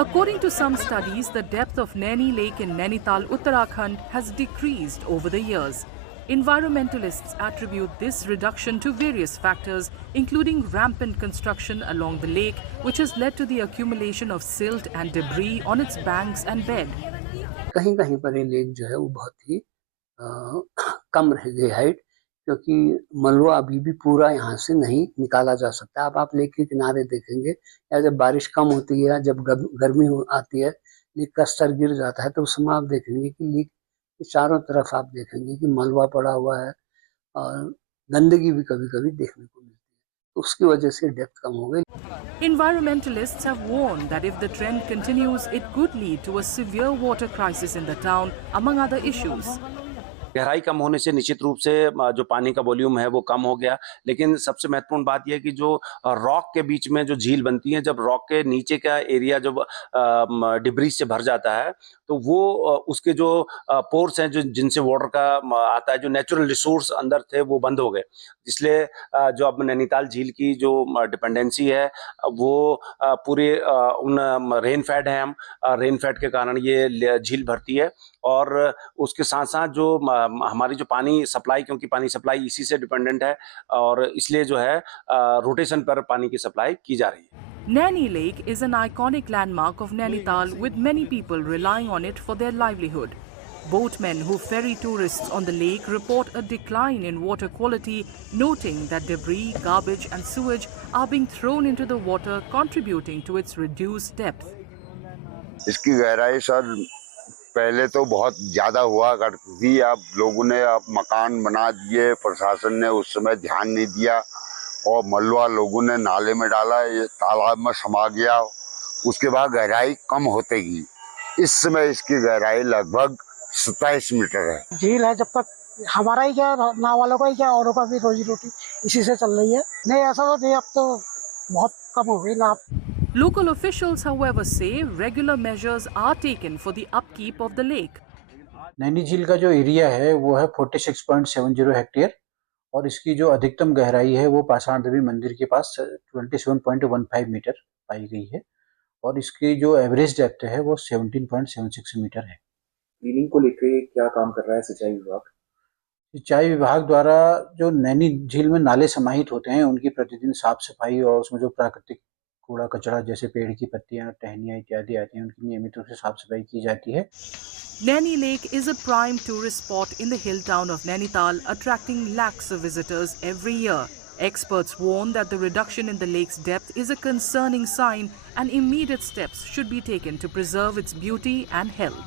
According to some studies, the depth of Naini Lake in Nainital, Uttarakhand has decreased over the years. Environmentalists attribute this reduction to various factors, including rampant construction along the lake, which has led to the accumulation of silt and debris on its banks and bed. कहीं कहीं पर ये lake जो है वो बहुत ही कम रह गई हाइट, क्योंकि मलबा अभी भी पूरा यहाँ से नहीं निकाला जा सकता। अब आप लेक के किनारे देखेंगे या जब बारिश कम होती है, जब गर्मी आती है, लेक का स्तर गिर जाता है, तो उस समय आप देखेंगे कि लेक के चारों तरफ आप देखेंगे कि मलबा पड़ा हुआ है और गंदगी भी कभी-कभी देखने को मिलती है। तो उसकी वजह से डेप्थ कम हो गई। Environmentalists have warned that if the trend continues, it could lead to a severe water crisis in the town, among other issues. गहराई कम होने से निश्चित रूप से जो पानी का वॉल्यूम है वो कम हो गया, लेकिन सबसे महत्वपूर्ण बात यह है कि जो रॉक के बीच में जो झील बनती है, जब रॉक के नीचे का एरिया जब डिब्रीज से भर जाता है, तो वो उसके जो पोर्स हैं जो जिनसे वाटर का आता है, जो नेचुरल रिसोर्स अंदर थे वो बंद हो गए, इसलिए जो अब नैनीताल झील की जो डिपेंडेंसी है वो पूरे उन रेनफेड है, हम रेनफेड के कारण ये झील भरती है, और उसके साथ साथ जो हमारी जो पानी सप्लाई, क्योंकि पानी सप्लाई इसी से डिपेंडेंट है, और इसलिए जो है रोटेशन पर पानी की सप्लाई की जा रही है। Naini Lake is an iconic landmark of Nainital, with many people relying on it for their livelihood. Boatmen who ferry tourists on the lake report a decline in water quality, noting that debris, garbage and sewage are being thrown into the water, contributing to its reduced depth. इसकी गहराई sir पहले तो बहुत ज़्यादा हुआ करती थी, अब लोगों ने अब मकान बना दिए, प्रशासन ने उस समय ध्यान नहीं दिया और मलबा लोगों ने नाले में डाला, ये तालाब में समा गया, उसके बाद गहराई कम होते गई। इस समय इसकी गहराई लगभग 27 मीटर है। झील है, जब तक हमारा ही क्या, नाव वालों का ही क्या, औरों का भी रोजी रोटी इसी से चल रही है। नहीं ऐसा तो नहीं, अब तो बहुत कम हो गई लाभ। Local officials, however, say regular measures are taken for the upkeep of the lake. Naini झील का जो एरिया है वो है 46.70 हेक्टेयर, और इसकी जो अधिकतम गहराई है वो पाषाण देवी मंदिर के पास 27.15 मीटर पाई गई है, और इसकी जो एवरेज डेप्थ है वो 17.76 मीटर है। क्लीनिंग को लेकर क्या काम कर रहा है सिंचाई विभाग? सिंचाई विभाग द्वारा जो नैनी झील में नाले समाहित होते हैं उनकी प्रतिदिन साफ सफाई, और उसमें जो प्राकृतिक कूड़ा कचरा जैसे पेड़ की पत्तियां, टहनियां इत्यादि आती हैं, उनकी नियमित रूप से साफ सफाई की जाती है। Naini Lake is a prime tourist spot in the hill town of Nainital, attracting lakhs of visitors every year. Experts warn that the reduction in the lake's depth is a concerning sign, and immediate steps should be taken to preserve its beauty and health.